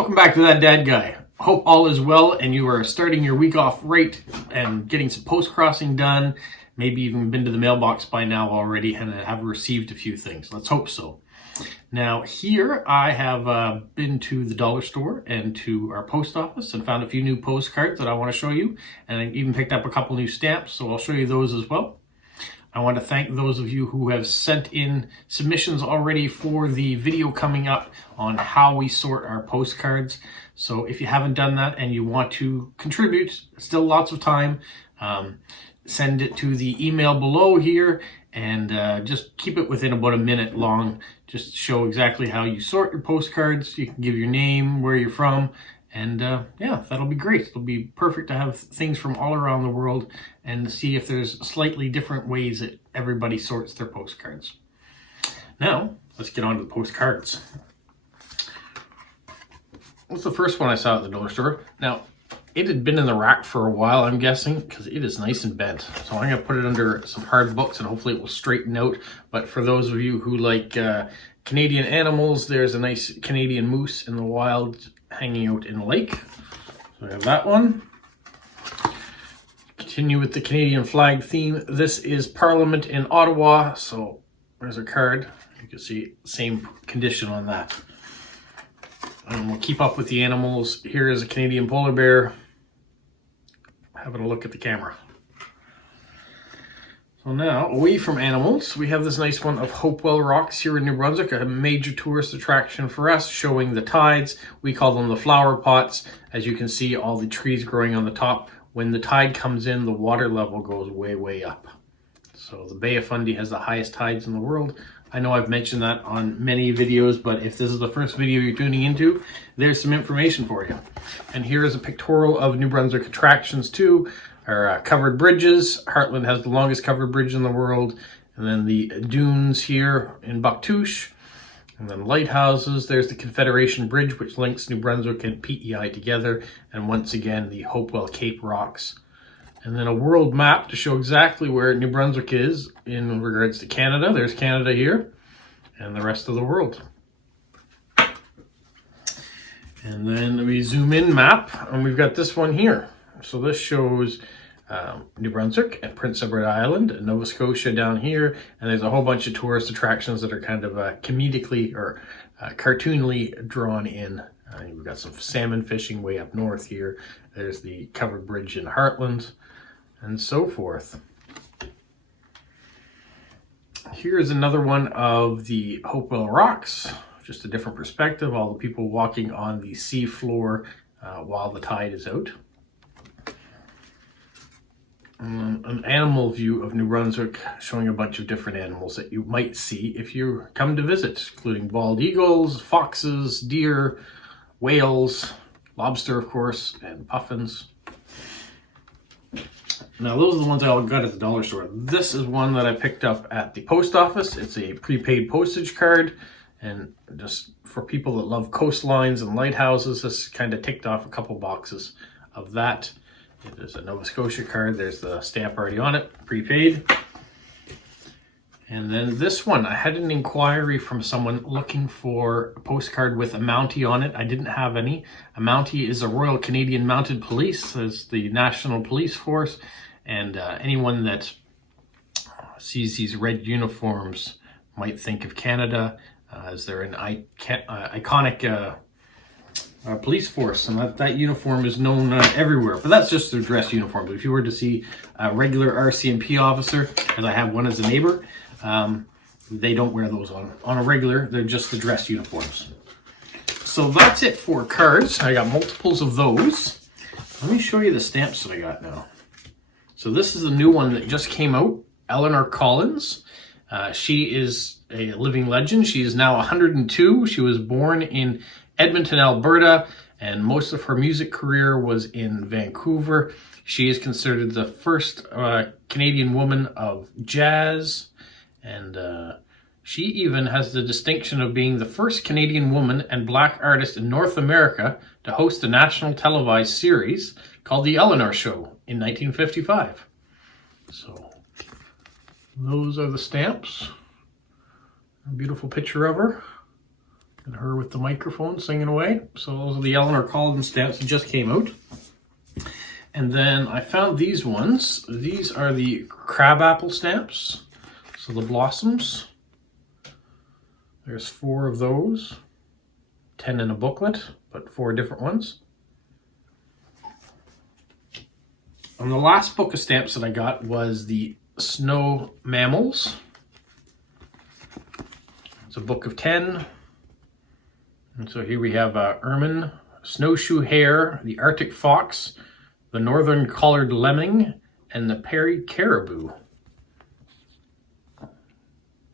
Welcome back to That Dad Guy. Hope all is well and you are starting your week off right and getting some post-crossing done. Maybe even been to the mailbox by now already and have received a few things. Let's hope so. Now here I have been to the dollar store and to our post office and found a few new postcards that I want to show you. And I even picked up a couple new stamps, so I'll show you those as well. I want to thank those of you who have sent in submissions already for the video coming up on how we sort our postcards. So if you haven't done that and you want to contribute, still lots of time, send it to the email below here and just keep it within about a minute long. Just show exactly how you sort your postcards. You can give your name, where you're from, and yeah, that'll be great. It'll be perfect to have things from all around the world and see if there's slightly different ways that everybody sorts their postcards. Now, let's get on to the postcards. What's the first one I saw at the dollar store? Now, it had been in the rack for a while, I'm guessing, because it is nice and bent. So I'm going to put it under some hard books and hopefully it will straighten out. But for those of you who like Canadian animals, there's a nice Canadian moose in the wild hanging out in the lake. So I have that one. Continue with the Canadian flag theme. This is Parliament in Ottawa. So there's a card. You can see same condition on that. And we'll keep up with the animals. Here is a Canadian polar bear. Having a look at the camera. So now, away from animals, we have this nice one of Hopewell Rocks here in New Brunswick, a major tourist attraction for us, showing the tides. We call them the flower pots. As you can see, all the trees growing on the top. When the tide comes in, the water level goes way, way up. So the Bay of Fundy has the highest tides in the world. I know I've mentioned that on many videos, but if this is the first video you're tuning into, there's some information for you. And here is a pictorial of New Brunswick Attractions too. Our covered bridges. Heartland has the longest covered bridge in the world. And then the dunes here in Bucktouche. And then lighthouses. There's the Confederation Bridge, which links New Brunswick and PEI together. And once again, the Hopewell Cape Rocks. And then a world map to show exactly where New Brunswick is in regards to Canada. There's Canada here. And the rest of the world. And then we zoom in map. And we've got this one here. So this shows New Brunswick and Prince Edward Island and Nova Scotia down here. And there's a whole bunch of tourist attractions that are kind of comedically or cartoonily drawn in. We've got some salmon fishing way up north here. There's the covered bridge in Heartland and so forth. Here's another one of the Hopewell Rocks. Just a different perspective. All the people walking on the sea floor while the tide is out. An animal view of New Brunswick showing a bunch of different animals that you might see if you come to visit, including bald eagles, foxes, deer, whales, lobster, of course, and puffins. Now, those are the ones I got at the dollar store. This is one that I picked up at the post office. It's a prepaid postage card, and just for people that love coastlines and lighthouses, this kind of ticked off a couple boxes of that. There's a Nova Scotia card. There's the stamp already on it, prepaid. And then this one, I had an inquiry from someone looking for a postcard with a Mountie on it. I didn't have any. A Mountie is a Royal Canadian Mounted Police, as the National Police Force. And anyone that sees these red uniforms might think of Canada, as they're an iconic police force, and that uniform is known everywhere, but that's just their dress uniform. But if you were to see a regular RCMP officer, as I have one as a neighbor, they don't wear those on a regular. They're just the dress uniforms. So that's it for cards. I got multiples of those. Let me show you the stamps that I got now. So this is the new one that just came out, Eleanor Collins. She is a living legend. She is now 102. She was born in Edmonton, Alberta, and most of her music career was in Vancouver. She is considered the first Canadian woman of jazz, and she even has the distinction of being the first Canadian woman and black artist in North America to host a national televised series called The Eleanor Show in 1955. So those are the stamps. A beautiful picture of her. And her with the microphone singing away. So those are the Eleanor Collins stamps that just came out. And then I found these ones. These are the crabapple stamps. So the blossoms. There's 4 of those. 10 in a booklet, but 4 different ones. And the last book of stamps that I got was the Snow Mammals. It's a book of 10. And so here we have ermine, snowshoe hare, the Arctic fox, the northern collared lemming, and the Prairie caribou.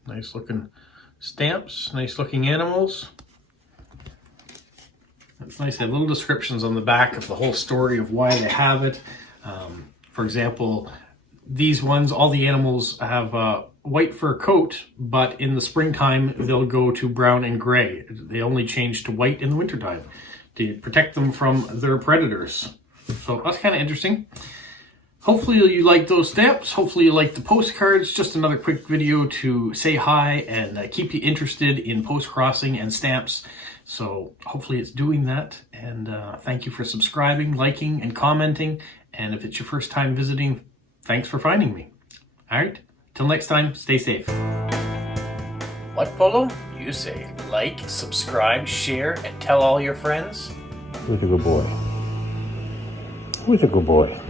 Nice looking stamps, nice looking animals. It's nice to have little descriptions on the back of the whole story of why they have it. For example, these ones, all the animals have a white fur coat, but in the springtime they'll go to brown and gray. They only change to white in the wintertime to protect them from their predators. So that's kind of interesting. Hopefully you like those stamps. Hopefully you like the postcards. Just another quick video to say hi and keep you interested in postcrossing and stamps. So hopefully it's doing that. And thank you for subscribing, liking, and commenting. And if it's your first time visiting, thanks for finding me. All right, till next time, stay safe. What, Polo? You say like, subscribe, share, and tell all your friends? Who's a good boy? Who's a good boy?